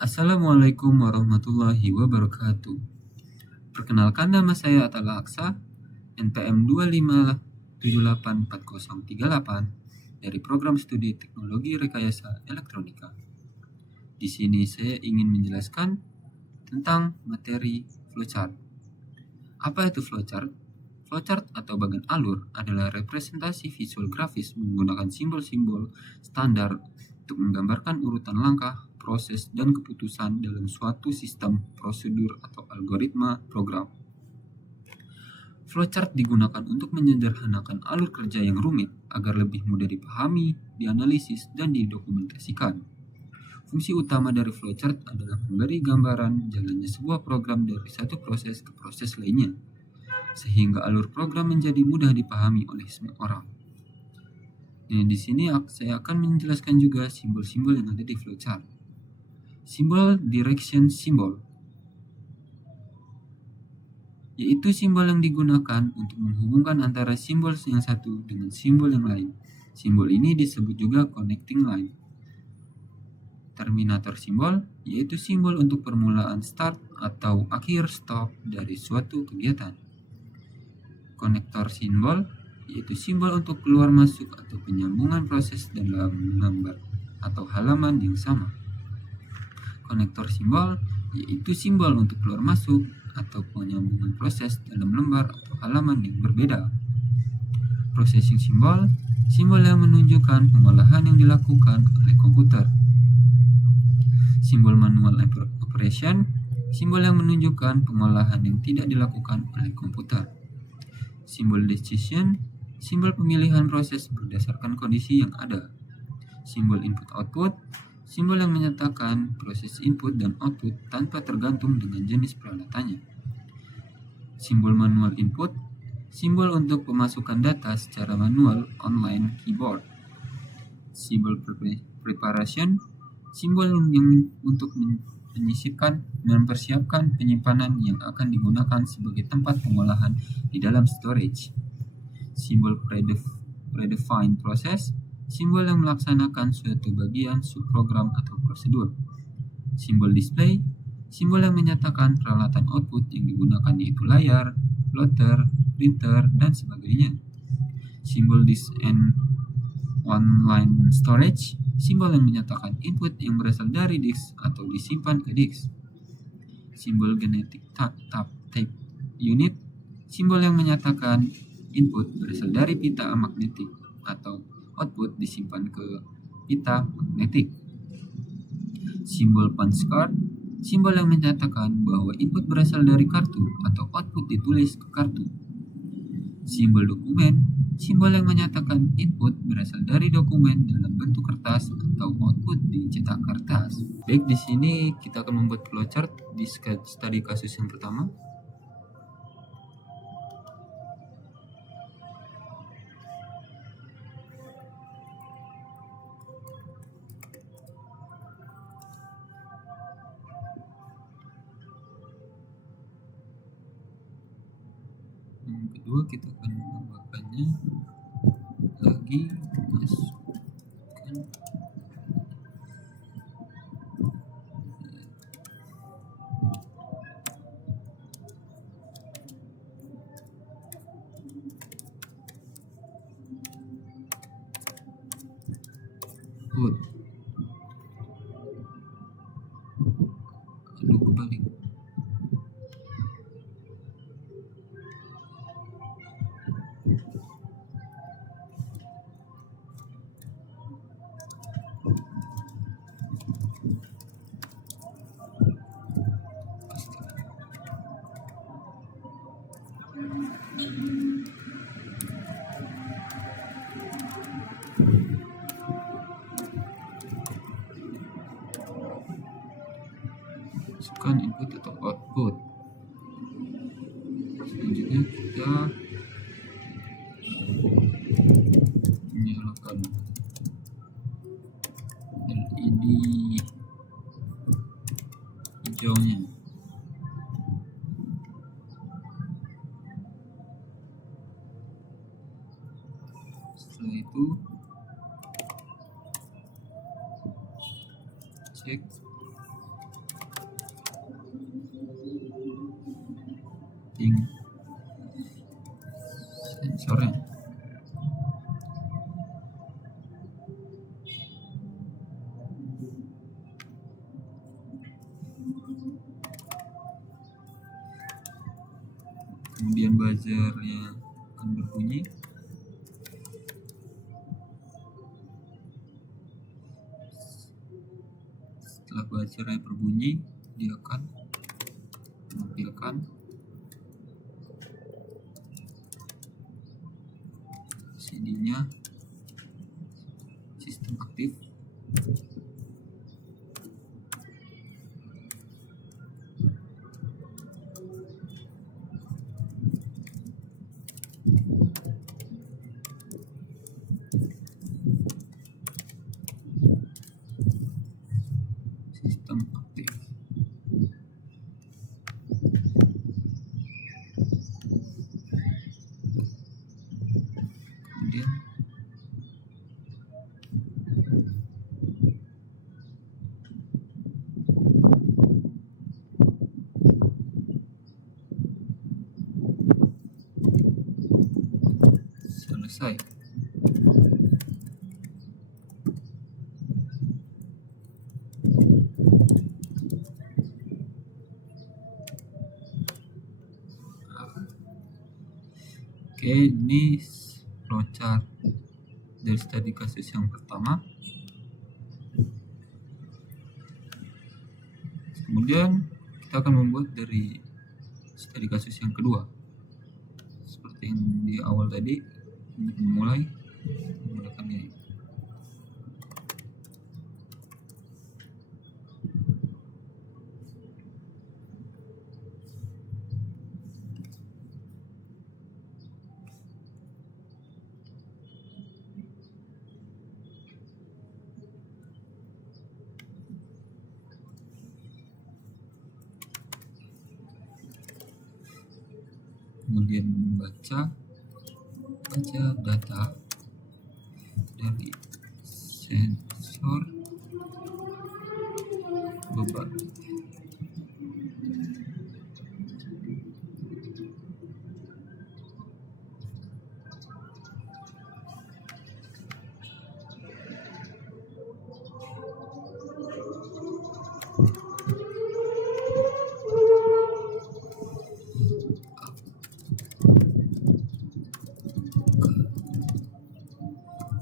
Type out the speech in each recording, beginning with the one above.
Assalamualaikum warahmatullahi wabarakatuh. Perkenalkan, nama saya Atala Aksa, NPM 2578438 dari Program Studi Teknologi Rekayasa Elektronika. Di sini saya ingin menjelaskan tentang materi flowchart. Apa itu flowchart? Flowchart atau bagan alur adalah representasi visual grafis menggunakan simbol-simbol standar untuk menggambarkan urutan langkah, proses, dan keputusan dalam suatu sistem, prosedur, atau algoritma program. Flowchart digunakan untuk menyederhanakan alur kerja yang rumit agar lebih mudah dipahami, dianalisis, dan didokumentasikan. Fungsi utama dari flowchart adalah memberi gambaran jalannya sebuah program dari satu proses ke proses lainnya, sehingga alur program menjadi mudah dipahami oleh semua orang. Nah, di sini saya akan menjelaskan juga simbol-simbol yang ada di flowchart. Simbol direction symbol, yaitu simbol yang digunakan untuk menghubungkan antara simbol yang satu dengan simbol yang lain. Simbol ini disebut juga connecting line. Terminator simbol, yaitu simbol untuk permulaan start atau akhir stop dari suatu kegiatan. Konektor simbol, yaitu simbol untuk keluar masuk atau penyambungan proses dalam lembar atau halaman yang sama. Konektor simbol, yaitu simbol untuk keluar masuk atau penyambungan proses dalam lembar atau halaman yang berbeda. Processing simbol, simbol yang menunjukkan pengolahan yang dilakukan oleh komputer. Simbol manual operation, simbol yang menunjukkan pengolahan yang tidak dilakukan oleh komputer. Simbol decision, simbol pemilihan proses berdasarkan kondisi yang ada. Simbol input-output, simbol yang menyatakan proses input dan output tanpa tergantung dengan jenis peralatannya. Simbol manual input, simbol untuk pemasukan data secara manual online keyboard. Simbol preparation, simbol yang untuk menyisipkan dan mempersiapkan penyimpanan yang akan digunakan sebagai tempat pengolahan di dalam storage. Simbol predefined process, simbol yang melaksanakan suatu bagian subprogram atau prosedur. Simbol display, simbol yang menyatakan peralatan output yang digunakan yaitu layar, plotter, printer, dan sebagainya. Simbol disk and online storage, simbol yang menyatakan input yang berasal dari disk atau disimpan ke disk. Simbol genetic tape unit, simbol yang menyatakan input berasal dari pita magnetik atau output disimpan ke pita magnetik. Simbol punch card, simbol yang menyatakan bahwa input berasal dari kartu atau output ditulis ke kartu. Simbol dokumen, simbol yang menyatakan input berasal dari dokumen dalam bentuk kertas atau output dicetak kertas. Baik, di sini kita akan membuat flowchart di studi kasus yang pertama. Yang kedua, kita akan menambahkannya lagi, masukkan output. Aduh, kebalik. Masukkan input atau output. Selanjutnya kita menyalakan LED hijaunya. Setelah itu cek setting sensornya. Kemudian buzzernya akan berbunyi. Setelah buzzernya berbunyi, dia akan menampilkan CD-nya sistem aktif. Sistem aktif. Kemudian selesai. Oke, ini flowchart dari studi kasus yang pertama. Kemudian kita akan membuat dari studi kasus yang kedua. Seperti yang di awal tadi, untuk memulai menggunakan ini. Kemudian baca data dari sensor beban.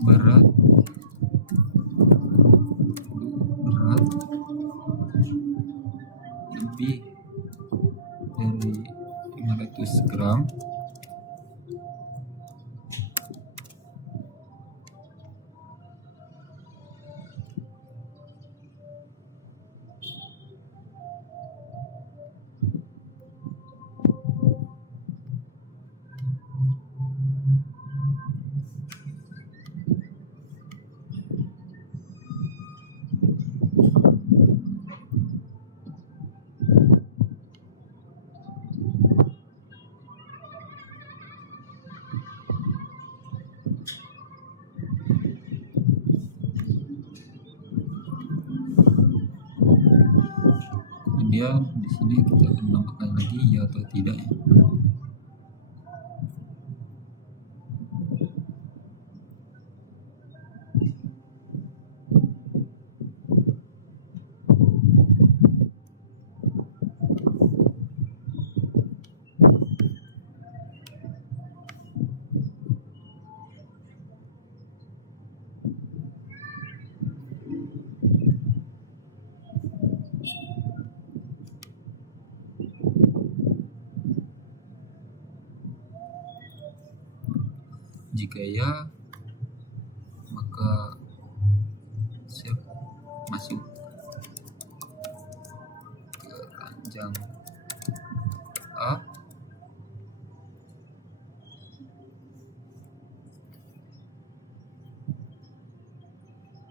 Berat lebih dari 500 gram kemudian di sini kita akan menambahkan lagi ya atau tidak ya. Jika ya, maka save masuk ke ranjang A.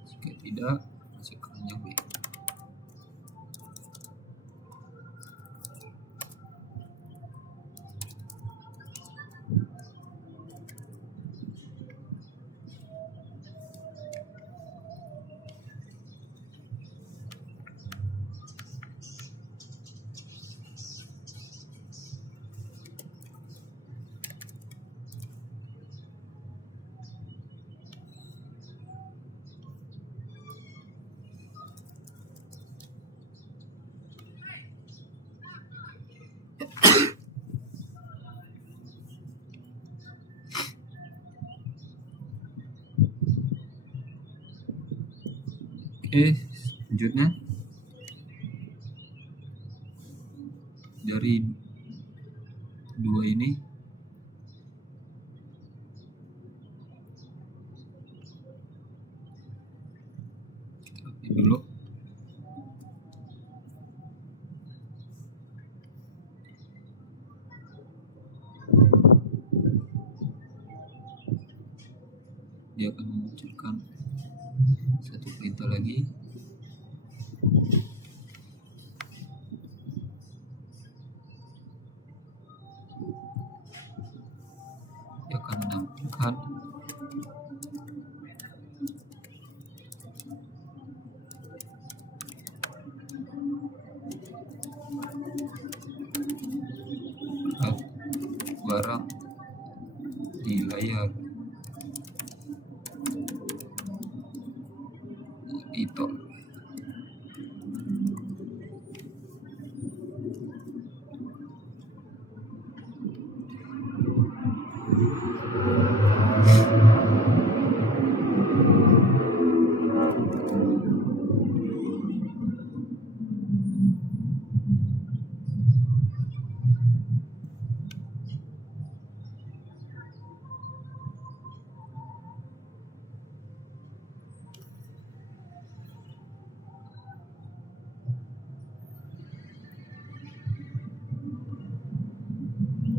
Jika tidak, masuk ke ranjang B. Oke, selanjutnya dari dua ini kita update dulu. Dia akan memunculkan satu perintah lagi. Dia akan menampilkan barang di layar monitor.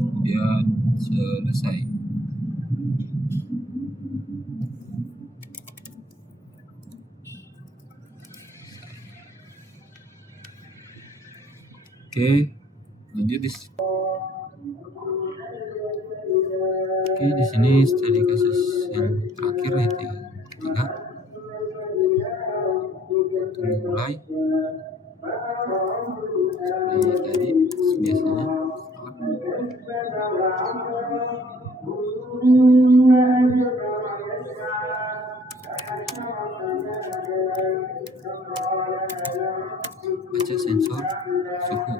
Kemudian selesai. Oke, lanjut di sini studi kasus yang terakhir yaitu yang ketiga. Tunggu mulai. Seperti tadi biasanya. Baca sensor suhu.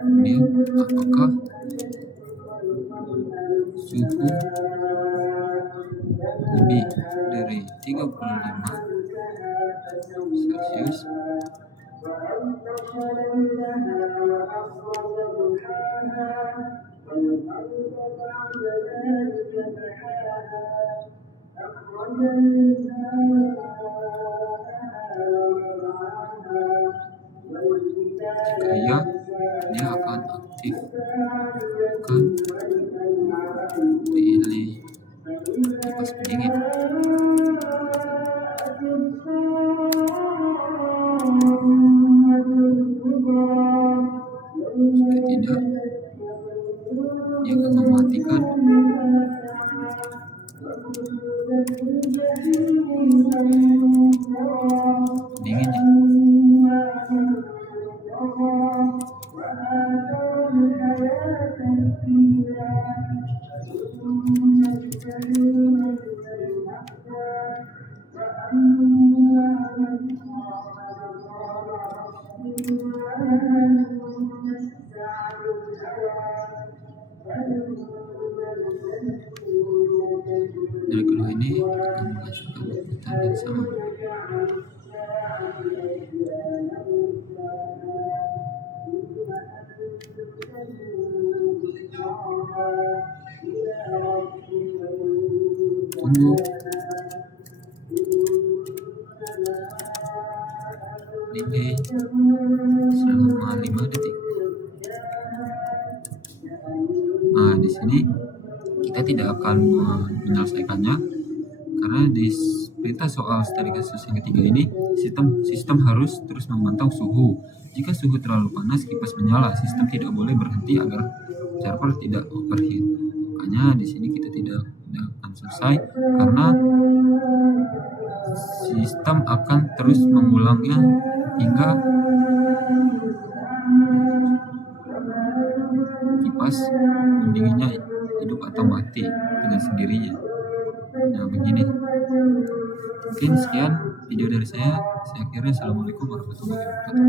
Kemudian apakah suhu lebih dari 35 Celcius jika iya, dia akan aktifkan pilih kipas pendingin. Jika tidak, dia akan mematikan pendinginnya. Dari kedua ini akan menghasilkan outputan yang sama. Tunggu delay selama 5 detik. Nah, di sini kita tidak akan menyelesaikannya karena di perintah soal studi kasus yang ketiga ini sistem harus terus memantau suhu. Jika suhu terlalu panas, kipas menyala. Sistem tidak boleh berhenti agar server tidak overheat. Makanya di sini kita tidak akan selesai karena sistem akan terus mengulangnya hingga kipas pendinginnya hidup atau mati dengan sendirinya. Nah, begini. Mungkin sekian video dari saya. Saya kira assalamualaikum warahmatullahi wabarakatuh.